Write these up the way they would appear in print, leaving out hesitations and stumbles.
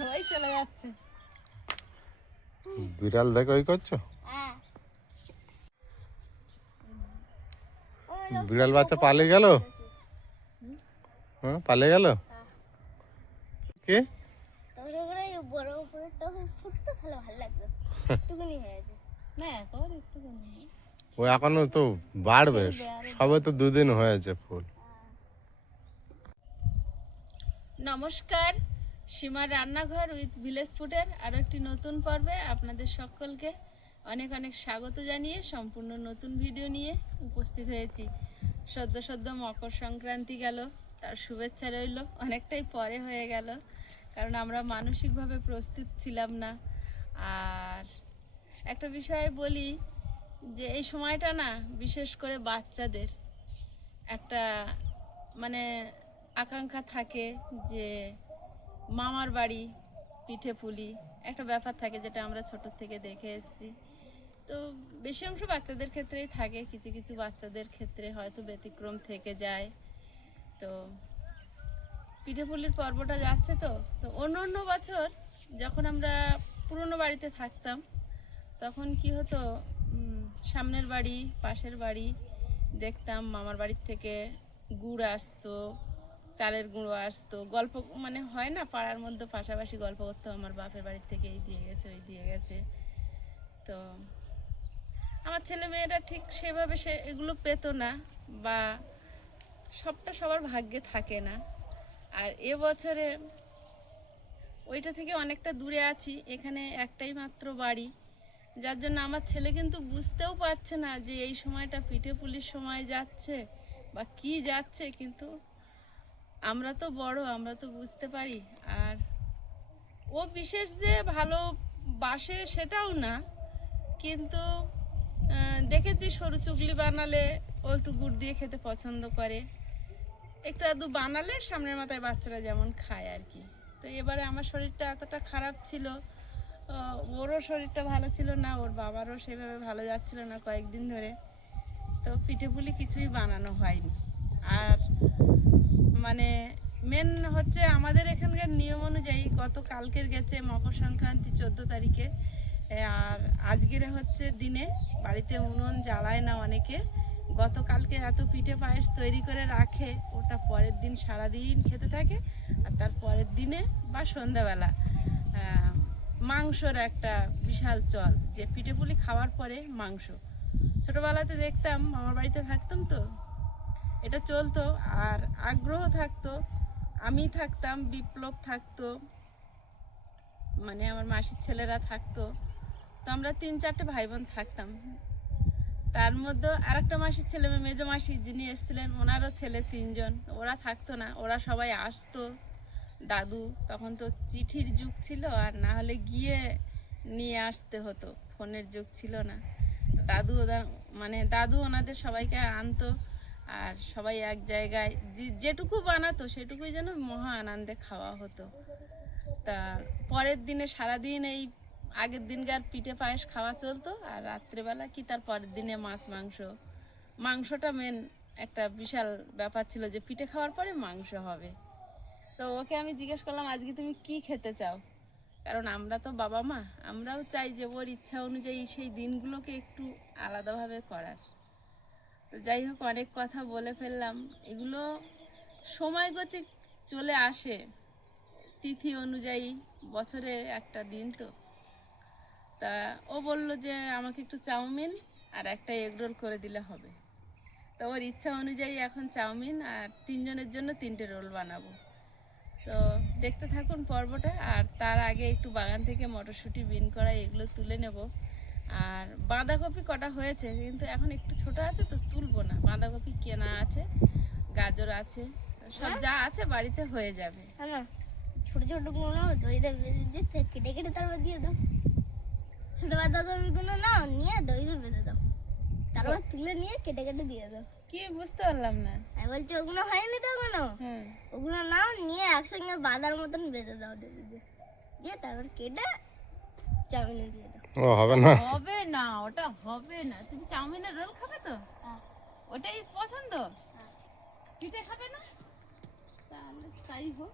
ওই চলে যাচ্ছে। বিড়াল দেখো ওই করছো? বিড়াল বাচ্চা পালিয়ে গেল। হ্যাঁ পালিয়ে গেল। কে? ও এখনো তো বাড়বে, সবে তো 2 দিন হয়েছে ফুল। নমস্কার, সীমার রান্নাঘর উইথ ভিলেজ ফুডের আরও একটি নতুন পর্বে আপনাদের সকলকে অনেক অনেক স্বাগত জানিয়ে সম্পূর্ণ নতুন ভিডিও নিয়ে উপস্থিত হয়েছি। সদ্য মকর সংক্রান্তি গেল, তার শুভেচ্ছা রইল। অনেকটাই পরে হয়ে গেল, কারণ আমরা মানসিকভাবে প্রস্তুত ছিলাম না। আর একটা বিষয় বলি যে এই সময়টা না, বিশেষ করে বাচ্চাদের একটা মানে আকাঙ্ক্ষা থাকে যে মামার বাড়ি পিঠে পুলি একটা ব্যাপার থাকে, যেটা আমরা ছোট থেকে দেখে এসেছি। তো বেশি অংশ বাচ্চাদের ক্ষেত্রেই থাকে, কিছু কিছু বাচ্চাদের ক্ষেত্রে হয়তো ব্যতিক্রম থেকে যায়। তো পিঠে পুলির পর্বটা যাচ্ছে। তো অন্য বছর যখন আমরা পুরনো বাড়িতে থাকতাম, তখন কি হতো, সামনের বাড়ি পাশের বাড়ি দেখতাম মামার বাড়ির থেকে গুড় আসতো, চালের গুঁড়ো আসতো। গল্প মানে হয় না, পাড়ার মধ্যে পাশাপাশি গল্প করতো, আমার বাপের বাড়ির থেকে এই দিয়ে গেছে ওই দিয়ে গেছে। তো আমার ছেলে মেয়েরা ঠিক সেভাবে এগুলো পেতো না, বা সবটা সবার ভাগ্যে থাকে না। আর এবছরে ওইটা থেকে অনেকটা দূরে আছি, এখানে একটাই মাত্র বাড়ি, যার জন্য আমার ছেলে কিন্তু বুঝতেও পারছে না যে এই সময়টা পিঠে পুলির সময় যাচ্ছে বা কি যাচ্ছে। কিন্তু আমরা তো বড়, আমরা তো বুঝতে পারি। আর ও বিশেষ যে ভালোবাসে সেটাও না, কিন্তু দেখেছি সরু চুগলি বানালে ও একটু গুড় দিয়ে খেতে পছন্দ করে, একটু আধটু বানালে সামনের মাথায় বাচ্চারা যেমন খায় আর কি। তো এবারে আমার শরীরটা এতটা খারাপ ছিল, ওরও শরীরটা ভালো ছিল না, ওর বাবারও সেভাবে ভালো যাচ্ছিল না কয়েকদিন ধরে। তো পিঠে পুলি কিছুই বানানো হয়নি। আর মানে মেন হচ্ছে আমাদের এখানকার নিয়ম অনুযায়ী গত কালকের গেছে মকর সংক্রান্তি 14 তারিখে, আর আজকের হচ্ছে দিনে বাড়িতে উনুন জ্বালায় না অনেকে। গতকালকে এত পিঠে পায়েস তৈরি করে রাখে, ওটা পরের দিন সারাদিন খেতে থাকে। আর তার পরের দিনে বা সন্ধ্যাবেলা মাংসর একটা বিশাল চল, যে পিঠে পুলি খাওয়ার পরে মাংস। ছোটোবেলাতে দেখতাম, মামার বাড়িতে থাকতাম তো এটা চলতো, আর আগ্রহ থাকতো। আমি থাকতাম, বিপ্লব থাকতো, মানে আমার মাসির ছেলেরা থাকতো। তো আমরা 3-4টে ভাই বোন থাকতাম। তার মধ্যে আরেকটা মাসির ছেলে, মেজো মাসি যিনি এসেছিলেন, ওনারও ছেলে 3জন। ওরা থাকতো না, ওরা সবাই আসতো। দাদু, তখন তো চিঠির যুগ ছিল, আর না হলে গিয়ে নিয়ে আসতে হতো, ফোনের যুগ ছিল না। দাদু দাদু ওনাদের সবাইকে আনতো, আর সবাই এক জায়গায় যেটুকু বানাতো সেটুকুই যেন মহা আনন্দে খাওয়া হতো। তা পরের দিনে সারাদিন এই আগের দিনকার পিঠে পায়েস খাওয়া চলতো, আর রাত্রেবেলা কি তার পরের দিনে মাংসটা মেন একটা বিশাল ব্যাপার ছিল, যে পিঠে খাওয়ার পরে মাংস হবে। তো ওকে আমি জিজ্ঞেস করলাম, আজকে তুমি কি খেতে চাও? কারণ আমরা তো বাবা মা, আমরাও চাই যে ওর ইচ্ছা অনুযায়ী সেই দিনগুলোকে একটু আলাদাভাবে করার। তো যাই হোক, অনেক কথা বলে ফেললাম। এগুলো সময় গতিক চলে আসে, তিথি অনুযায়ী, বছরে একটা দিন। তো তা ও বলল যে আমাকে একটু চাউমিন আর একটা এগরোল করে দিলে হবে। তো ওর ইচ্ছা অনুযায়ী এখন চাউমিন আর 3জনের জন্য 3টে রোল বানাবো। তো দেখতে থাকুন পর্বটা। আর তার আগে একটু বাগান থেকে মটরশুঁটি, বিন কড়াই এগুলো তুলে নেব। আর বাঁধাকপি কটা হয়েছে, কিন্তু এখন একটু ছোট আছে তো তুলবো না। বাঁধাকপি কেনা আছে, গাজর আছে, সব যা আছে বাড়িতে হয়ে যাবে। ছোট ছোট গুলো দই দিয়ে কেটে কেটে তারপর দিয়ে দাও। ছোট বাঁধাকপি গুলো নাও, নিয়ে দই দিয়ে বেঁধে দাও, তারপর তুলে নিয়ে কেটে কেটে দিয়ে দাও। কি বুঝতে পারলাম না। আমি বলছি ওগুলো হয়নি তো ওগুলো, ওগুলো নাও, নিয়ে একসঙ্গে বাঁধার মতন বেঁধে দাও, দিয়ে তারপর কেটে চাউমিনে দিয়ে দাও। ও হবে না, হবে না, ওটা হবে না। তুমি চাউমিনের রোল খাবে তো? ওটাই পছন্দ, পিঠে খাবে না? তাহলে তাই হোক।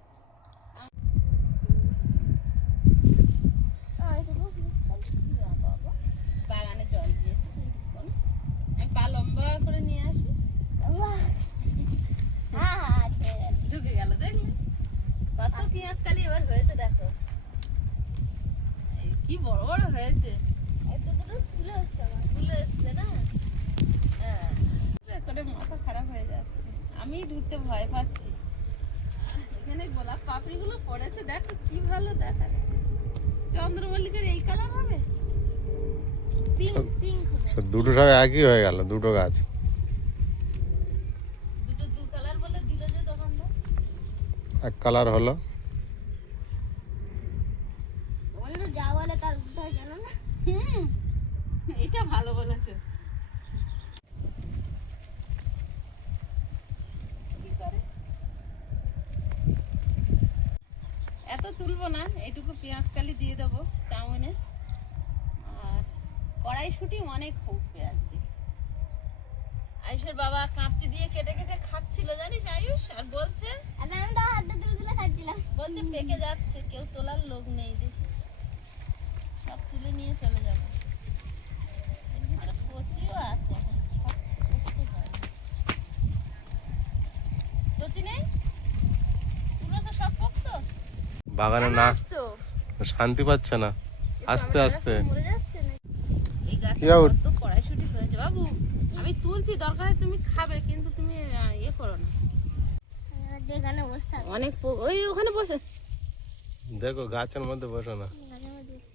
পা লম্বা করে নিয়ে আসি। বাহ! হ্যাঁ, হ্যাঁ, ঠিক আছে। ঢুকে গেল, দেখলে কত পেঁয়াজ কালি এবার হয়েছে দেখো। এই কি বড় বড় হয়েছে, একটু দুটো ফুলে এসছে আমার। ফুলে এসছে না। হ্যাঁ, করে মাথা খারাপ হয়ে যাচ্ছে, আমি ঢুকতে ভয় পাচ্ছি। এখানে গোলাপ পাপড়িগুলো পড়েছে দেখো কি ভালো দেখাচ্ছে। চন্দ্রমল্লিকার এই কালার হবে, পিঙ্ক পিঙ্ক হবে। সে দুটো সব একই হয়ে গেল, দুটো গাছ। দুটো দু কালার বলে দিল যে দোকানদার। এক কালার হলো। ওখানে তো যা বলে তার উল্টো হয়, জানো না? হুম, এটা ভালো বলেছো। কি করে? এত তুলবো না, এইটুকু পেঁয়াজ কালি দিয়ে দেবো চাউমিনে। আর কড়াইশুঁটি অনেক হোক পেঁয়াজ দিয়ে। আয়ুষের বাবা কাঁচি দিয়ে কেটে কেটে খাচ্ছিল জানিস আয়ুষ, আর বলছে আর আমি তো হাতে তুলে তুলে খাচ্ছিলাম। বলছে পেকে যাচ্ছে, কেউ তোলার লোক নেই, দেখি সব তুলে নিয়ে চলে যাবে। আর কচিও আছে এখন, সব করতে পারে না। কচি নেই, তুলেছো সব পোক্ত। বাগানে না আসছো? শান্তি পাচ্ছে না, আস্তে আস্তে। মরে যাচ্ছে না। এই গাছে কি আবার? কত কড়াইশুঁটি হয়েছে বাবু, আমি তুলছি, দরকার হয় তুমি খাবে, কিন্তু তুমি ইয়ে করো না। এবার যেখানে বসে থাকো। অনেক ওই ওখানে বসে দেখো গাছের মধ্যে বসো না। গাছের মধ্যে বসে।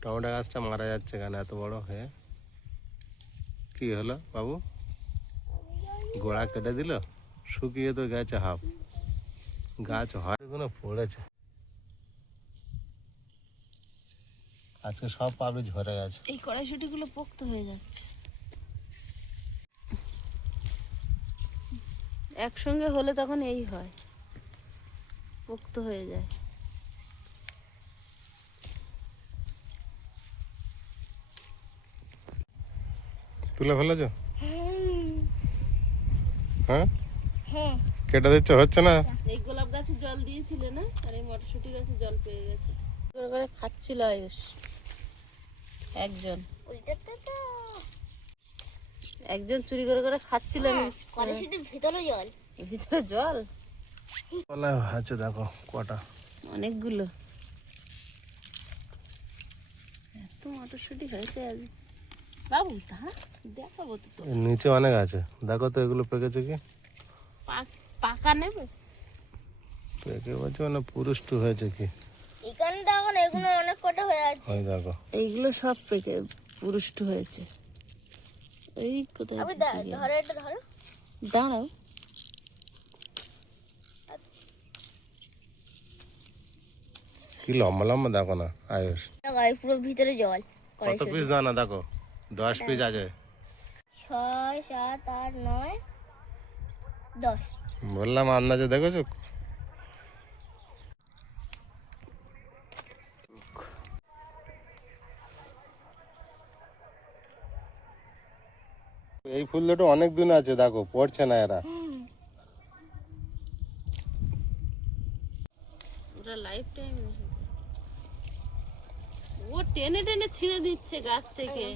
টমেটো গাছটা মারা যাচ্ছে কেন এত বড় হয়ে? কি হলো বাবু? গোড়া কেটে দিল, শুকিয়ে তো গেছে হাফ। গাছ হয় কোনো পড়েছে, আজকে সব পাবি ঝরে গেছে। এই কড়াইশুঁটি গুলো পোক্ত হয়ে যাচ্ছে। একসঙ্গে হলে তখন এই হয়, পোক্ত হয়ে যায়। তুলে ফেলেছ? হ্যাঁ, হ্যাঁ। কেটে দিচ্ছে, হচ্ছে না। এই গোলাপ গাছে জল দিয়েছিলে না, আর এই মটরশুঁটি গাছে জল পেয়ে গেছে। করে করে খাচ্ছিল আয়ুষ একজন, ওইটাতে তো একজন চুরি করে করে খাচ্ছিল। কড়াইশুটির ভিতরে জল। ভিতরে জল কলায় আছে দেখো কটা। অনেকগুলো, এত মটরশুঁটি হয়েছে আজ। বাবু দাঁড়া, দেখাবো তো তোর। এর নিচে অনেক আছে, দেখো তো এগুলো পেকেছে কি? পাকা নেবে? পেকে বলছে মানে পুরুষ্ট হয়েছে কি? এখানটা এখন এগুলো অনেক কটা হয়ে আছে। ওই দেখো, এইগুলো সব পেকে পুরুষ্ট হয়েছে। এই কোথায় আমি ধরো, এটা ধরো। দাঁড়াও, কি লম্বা লম্বা দেখো না আয়ুষ। দেখো, এই পুরো ভিতরে জল। কত পিস দাও না, দেখো 10 পিস আছে। 6, 7, 8, 9, 10। বললাম আন্দাজে দেখেছো। এই ফুল দুটো অনেক দিন আছে, দেখো পড়ছে না এরা। পুরো লাইফ টাইম ও টেনে টেনে ছিঁড়ে দিচ্ছে গাছ থেকে।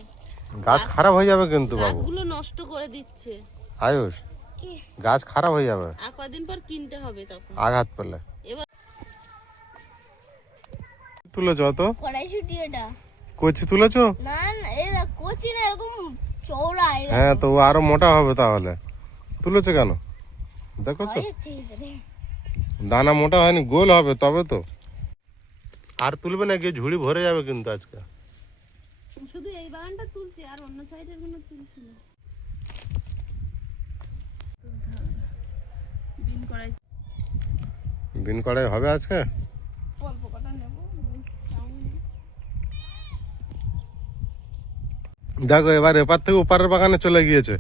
গাছ খারাপ হয়ে যাবে কিন্তু বাবু। গাছগুলো নষ্ট করে দিচ্ছে। আয়ুষ, কি? গাছ খারাপ হয়ে যাবে আর কদিন পর কিনতে হবে তখন। আঘাত পেলে। এবার তুলেছো অত কড়াইশুটি এটা। কচি তুলেছো? না না, এই দেখ কচি না, এরকম চওড়া। এই দেখ, হ্যাঁ, তো ও আরো মোটা হবে তাহলে। তুলেছো কেন দেখোছো? হয়েছে এবারে। দানা মোটা হয়নি, গোল হবে তবে তো। আর তুলবে না, গিয়ে ঝুড়ি ভরে যাবে কিন্তু আজকে। শুধু এই বাগানটা তুলছি, আর অন্য সাইডের কোনো তুলছি না। বিন কড়াই বিন কড়াই হবে আজকে। অল্প কটা নেবো। দেখো এবার এপার থেকে ওপারের বাগানে চলে গিয়েছে।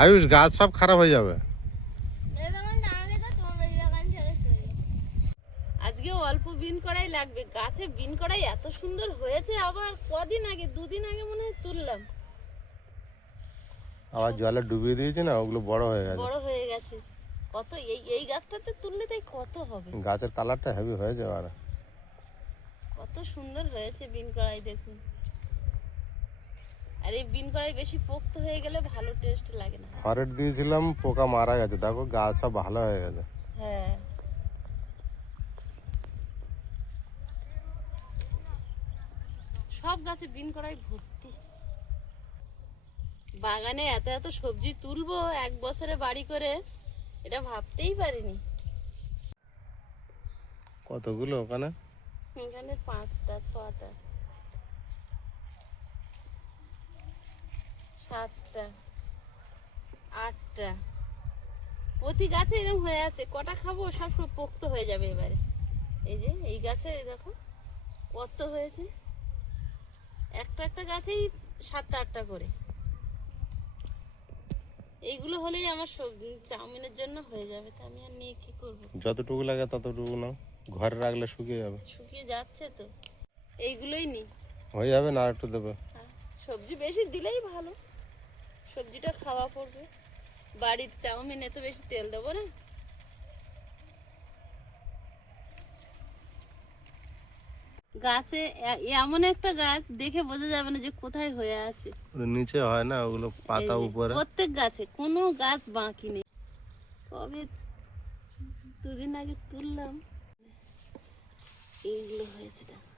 আয়ুষ, গাছ সব খারাপ হয়ে যাবে। এই বাগানটা আমাদের কাছে, তোমার ওই বাগান থেকে চলে। আজকে অল্প বিন কড়াই লাগবে। গাছে বিন কড়াই এত সুন্দর হয়েছে, আবার কদিন আগে, 2 দিন আগে মনে হয় তুললাম। আবার জলে ডুবিয়ে দিয়েছি না, ওগুলো বড় হয়ে গেছে। বড় হয়ে গেছে কত। এই গাছটাতে তুললে তাই কত হবে। গাছের কালারটা হেভি হয়ে যাবে। আর কত সুন্দর হয়েছে বিন কড়াই, দেখুন। আর এই বিন কড়াই বেশি পোক্ত হয়ে গেলে ভালো টেস্ট লাগে না। ফরেট দিয়েছিলাম, পোকা মারা গেছে, দেখো গাছ সব ভালো হয়ে গেছে। হ্যাঁ, সব গাছে বিন কড়াই ভর্তি। বাগানে এত এত সবজি তুলবো এক বছরে বাড়ি করে, এটা ভাবতেই পারিনি। কতগুলো ওখানে? এখানে 5টা 6টা 7টা 8টা, প্রতি গাছে এরকম হয়ে আছে। কটা খাবো, সব সব পোক্ত হয়ে যাবে এবারে। এই যে এই গাছে দেখো কত হয়েছে, একটা একটা গাছেই 7টা 8টা করে। এইগুলো হলেই আমার সবজি চাউমিনের জন্য হয়ে যাবে। তা আমি আর নিয়ে কি করব? যতটুকু লাগে ততটুকু নাও, ঘরে রাখলে শুকিয়ে যাবে। শুকিয়ে যাচ্ছে তো, এইগুলোই নি হয়ে যাবে না, আর একটু দেবে। হ্যাঁ, সবজি বেশি দিলেই ভালো, সবজিটা খাওয়া পড়বে। বাড়ির চাউমিনে তো বেশি তেল দেবো না। গাছে এমন একটা গাছ দেখে বোঝা যাবে না যে কোথায় হয়ে আছে। নিচে হয় না ওগুলো, পাতা এই যে, উপরে। প্রত্যেক গাছে কোনো গাছ বাকি নেই। কবে 2 দিন আগে তুললাম, এইগুলো হয়েছে দেখো।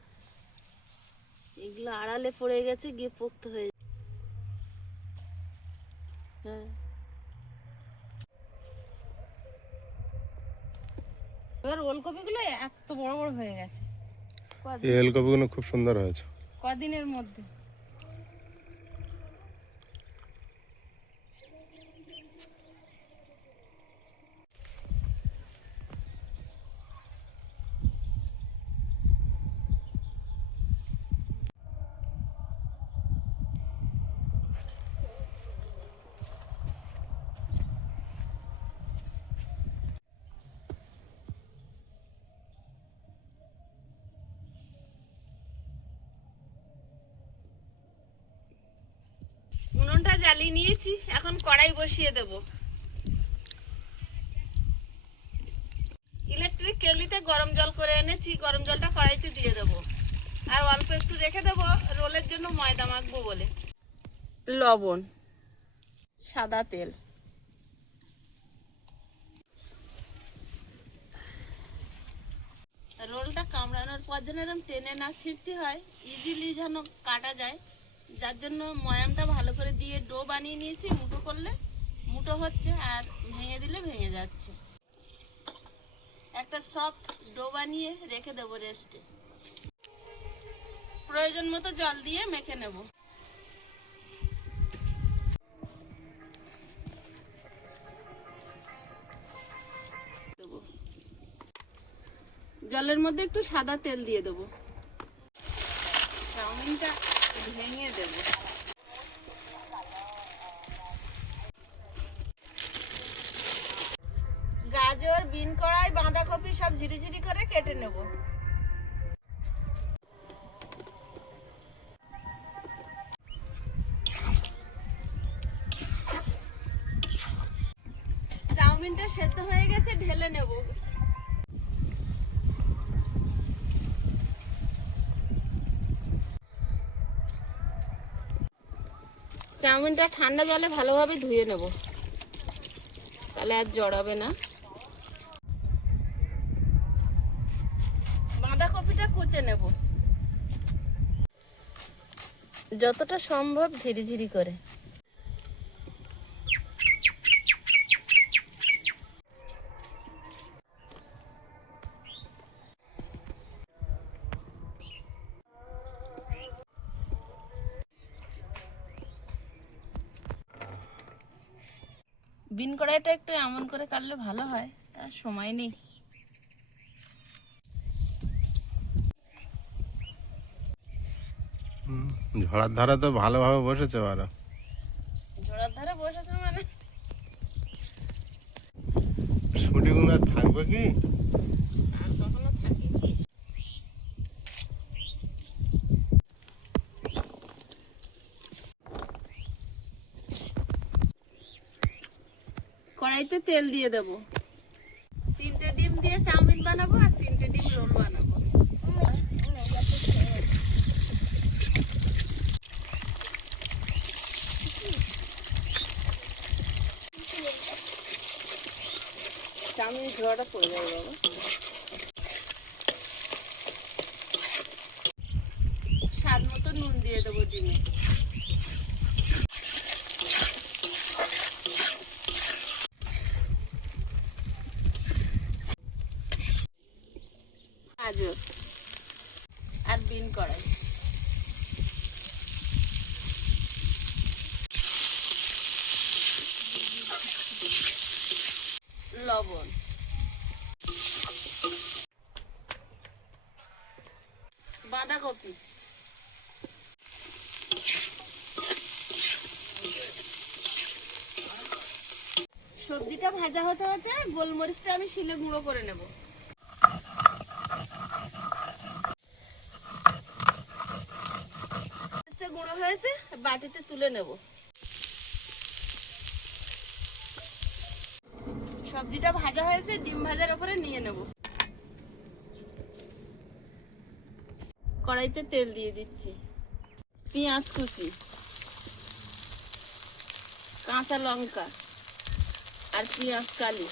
এগুলো আড়ালে পড়ে গেছে, গিয়ে পোক্ত হয়ে। হ্যাঁ, এবার ওলকপিগুলো এত বড় বড় হয়ে গেছে। এই ওলকপিগুলো খুব সুন্দর হয়েছে। কদিনের মধ্যে। উনুনটা জ্বালিয়ে নিয়েছি, এখন কড়াই বসিয়ে দেব। ইলেকট্রিক কেটলিতে গরম জল করে এনেছি, গরম জলটা কড়াইতে দিয়ে দেব। আর অল্প একটু রেখে দেব রোলের জন্য, ময়দা মাখবো বলে। লবণ, সাদা তেল, রোলটা কামড়ানোর পর যেন এরকম টেনে না ছিঁড়তে হয়, ইজিলি যেন কাটা যায়, যার জন্য ময়ামটা ভালো করে দিয়ে ডো বানিয়ে নিয়েছি। মুঠো করলে মুঠো হচ্ছে, আর ভেঙে দিলে ভেঙে যাচ্ছে। একটা সফট ডো বানিয়ে রেখে দেবো রেস্টে। প্রয়োজন মতো জল দিয়ে মেখে নেব। জলের মধ্যে একটু সাদা তেল দিয়ে দেবো। চাউমিনটা ভেঙে দেব। গাজর, বিন কড়াই, বাঁধাকপি সব ঝিরিঝিরি করে কেটে নেব। চাউমিনটা সেদ্ধ হয়ে গেছে, ঢেলে নেব। চাউমিনটা ঠান্ডা জলে ভালোভাবে ধুয়ে নেব, তাহলে আর জড়াবে না। বাঁধাকপিটা কুচে নেব, যতটা সম্ভব ঝিরিঝিরি করে। বিন কড়াইটা একটু এমন করে কাটলে ভালো হয়, তার সময় নেই। ঝড়ার ধারে তো ভালোভাবে বসেছে। আরো ঝোড়ার ধারে বসেছে মানে ছুটিগুলো আর থাকবে কি? আর কখনো থাকি কি? কড়াইতে তেল দিয়ে দেবো। 3টে ডিম দিয়ে চাউমিন বানাবো, আর 3টে ডিম রোল বানাবো। ধোয়াটা পড়ে যাবে বাবা। স্বাদ মতো নুন দিয়ে দেবো ডিমে। গাজর আর বিন কড়াই, লবণ, বাঁধাকপি, সবজিটা ভাজা হতে হতে গোলমরিচটা আমি শিলে গুঁড়ো করে নেব। গুঁড়ো হয়েছে, বাটিতে তুলে নেব। সবজিটা ভাজা হয়েছে, ডিম ভাজার উপরে নিয়ে নেব। কড়াইতে তেল দিয়ে দিচ্ছি, পেঁয়াজ কুচি, কাঁচা লঙ্কা আর পেঁয়াজ কালি।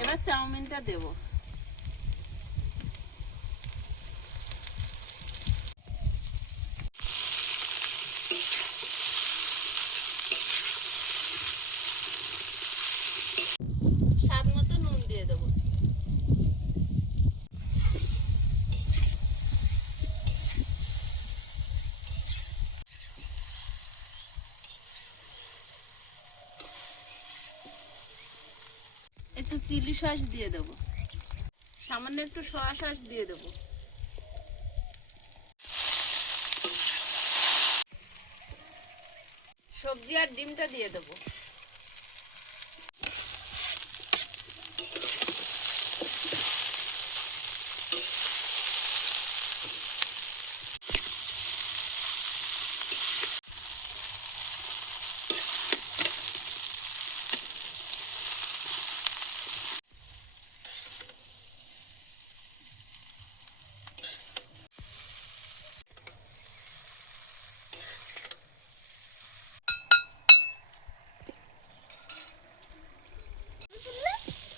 এবার চাউমিনটা দেব। স্বাদ মতো নুন দিয়ে দেবো। একটু চিলি সস দিয়ে দেবো, সামান্য একটু সয়া সস দিয়ে দেবো। সবজি আর ডিমটা দিয়ে দেবো।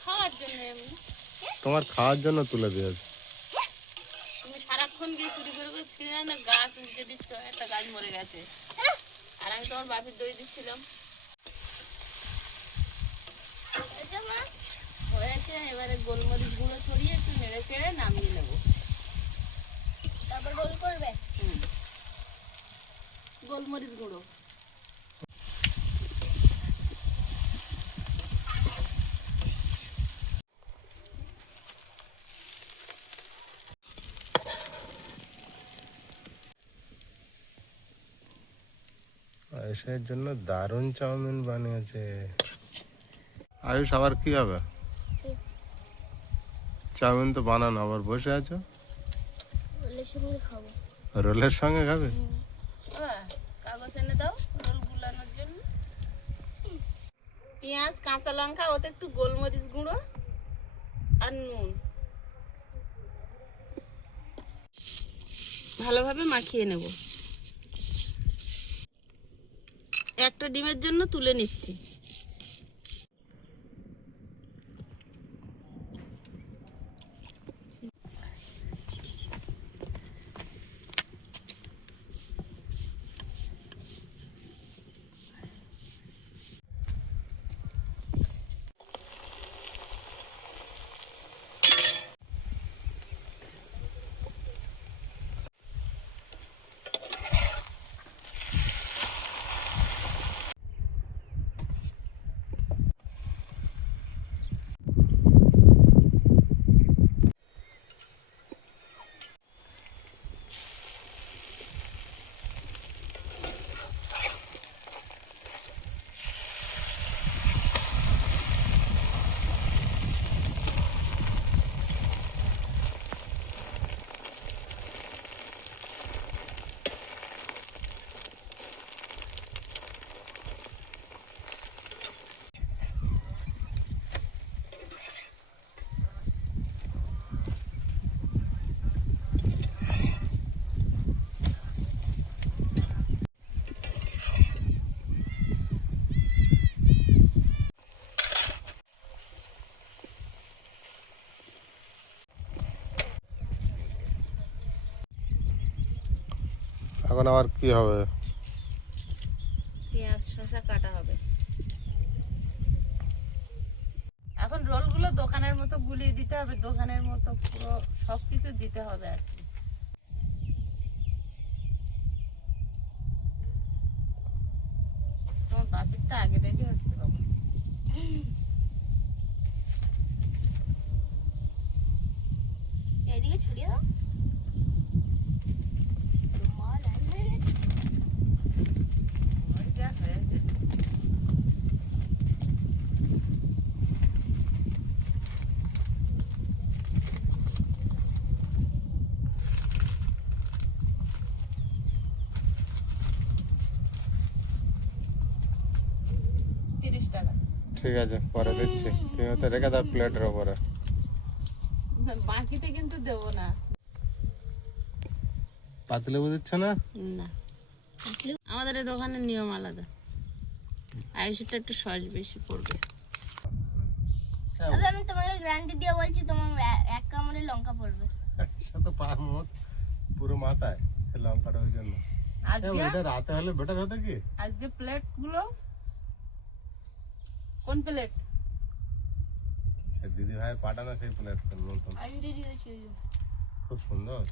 খাওয়ার জন্য এমনি। তোমার খাওয়ার জন্য তুলে দিয়েছে। তুমি সারাক্ষণ গিয়ে চুরি করে করে ছিঁড়ে আনো, গাছ উল্টে দিচ্ছ, একটা গাছ মরে গেছে। আর আমি তোমার বাপের দই দিচ্ছিলাম। হয়েছে, এবারে গোলমরিচ গুঁড়ো ছড়িয়ে একটু নেড়ে চেড়ে নামিয়ে নেবো। তারপর রোল করবে। গোলমরিচ গুঁড়ো, আয়ুষের জন্য দারুণ চাউমিন বানিয়েছে। আয়ুষ আবার কি হবে? চাউমিন তো বানানো, আবার বসে আছো। রোলের সঙ্গে খাবো। রোলের সঙ্গে খাবে? কাগজ এনে দাও রোল গুলানোর জন্য। পেঁয়াজ, কাঁচা লঙ্কা, ওতে একটু গোলমরিচ গুঁড়ো আর নুন ভালোভাবে মাখিয়ে নেব। একটা ডিমের জন্য তুলে নিচ্ছি। এখন আবার কি হবে? পেঁয়াজ শসা কাটা হবে। এখন রোলগুলো দোকানের মতো গুলিয়ে দিতে হবে, দোকানের মতো পুরো সবকিছু দিতে হবে আর কি। তোমার বাপিরটা আগে রেডি হচ্ছে বাবা। এদিকে ছড়িয়ে দাও। রুমাল আনবে। ওই যা হয়েছে। টাকা। ঠিক আছে, পরে দিচ্ছি। তুমি তো রেখে দাও প্লেটের ওপরে। বাকিতে কিন্তু দেবো না। পাতিলেবু দিচ্ছে না? না, আমাদের এই দোকানের নিয়ম আলাদা। আয়ুষটা একটু সস বেশি পড়বে। তবে আমি তোমাকে গ্যারান্টি দিয়ে বলছি, তোমার এক কামড়ে লঙ্কা পড়বে। সে তো পুরো মাথায় লঙ্কাটা ওই জন্য। আজকে এটা রাতে হলে বেটার হতো কি? আজকে প্লেট গুলো কোন প্লেট? সে দিদি ভাইয়ের পাঠানো সেই প্লেট নতুন, আন্টি দিয়েছি। খুব সুন্দর।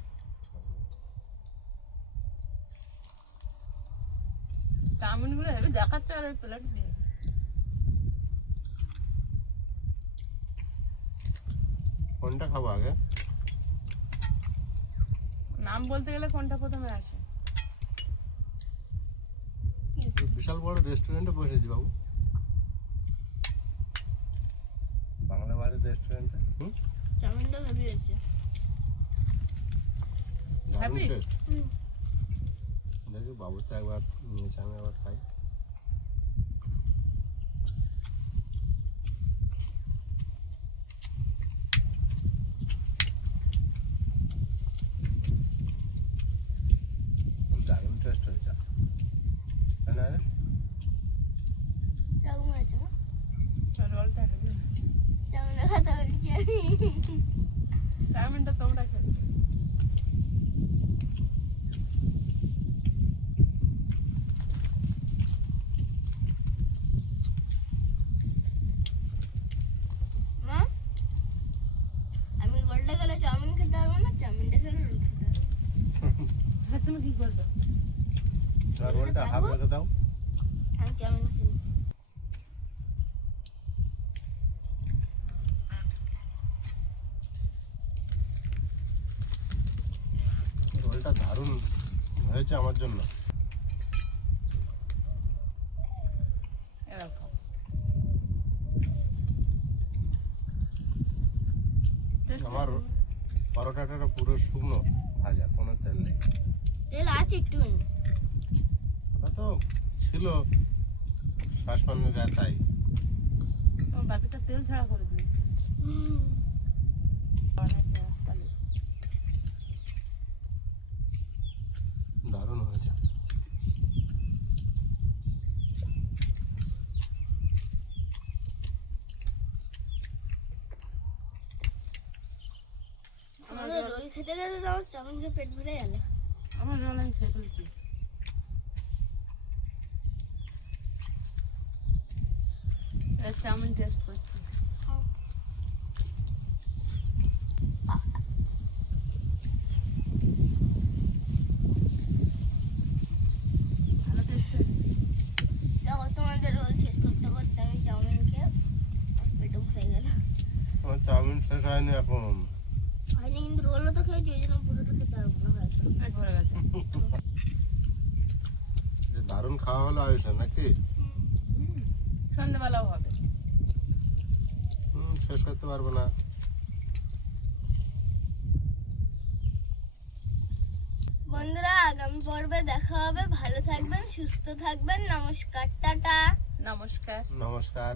চাউমিন গুলো হেবি দেখাচ্ছে আর ওই প্লেট দিয়ে। কোনটা খাবো আগে? নাম বলতে গেলে কোনটা প্রথমে আসে? বিশাল বড় রেস্টুরেন্টে বসেছি বাবু, বাংলা বাড়ির রেস্টুরেন্টে। চাউমিনটা হেভি হয়েছে। Happy? দেখি বাবু তো একবার নিয়েছে, আমি একবার খাই। দারুণ টেস্ট হয়েছে। তাই না রে? রকম হয়েছে না? রোলটা হেবি। চাউমিনটা খাতে বলছি আমি। চাউমিনটা তোমরা খেয়েছো। মা, আমি গোলটা গেলে চাউমিন খেতে পারবো না, চাউমিনটা খেলে রোল খেতে পারবো। হ্যাঁ, তুমি কি করবে? আর রোলটা হাফ রেখে দাও। আমি চাউমিন খেলি। রোলটা দারুণ হয়েছে আমার জন্য। এবার খাও। আমার পরোটাটা পুরো শুকনো ভাজা, কোনো তেল নেই। তেল আছে একটু। ওটা তো ছিল সসপ্যানের গায়ে, তাই। তোমার বাপিটা তেল ছাড়া করে দিই। অনেক পেঁয়াজ তাহলে। দারুণ হয়েছে। আমাদের রোল খেতে খেতে তো আমার চাউমিন খেয়ে পেট ভরে গেল। আমার রোল আমি খেয়ে ফেলছি। এবার চাউমিন টেস্ট করছি। ভালো টেস্ট হয়েছে। দেখো, তোমাদের রোল শেষ করতে করতে আমি চাউমিন খেয়ে আমার পেটও ভরে গেল। আমার চাউমিন শেষ হয়নি এখন। হয়নি, কিন্তু রোলও তো খেয়েছি, ওই জন্য পুরোটা খেতে পারবো না হয়তো। পেট ভরে গেছে। যে দারুণ খাওয়া হলো আয়ুষের, নাকি? সন্ধ্যেবেলাও হবে। শেষ করতে পারবো না। বন্ধুরা, আগামী পর্বে দেখা হবে। ভালো থাকবেন, সুস্থ থাকবেন। নমস্কার, টাটা। নমস্কার। নমস্কার।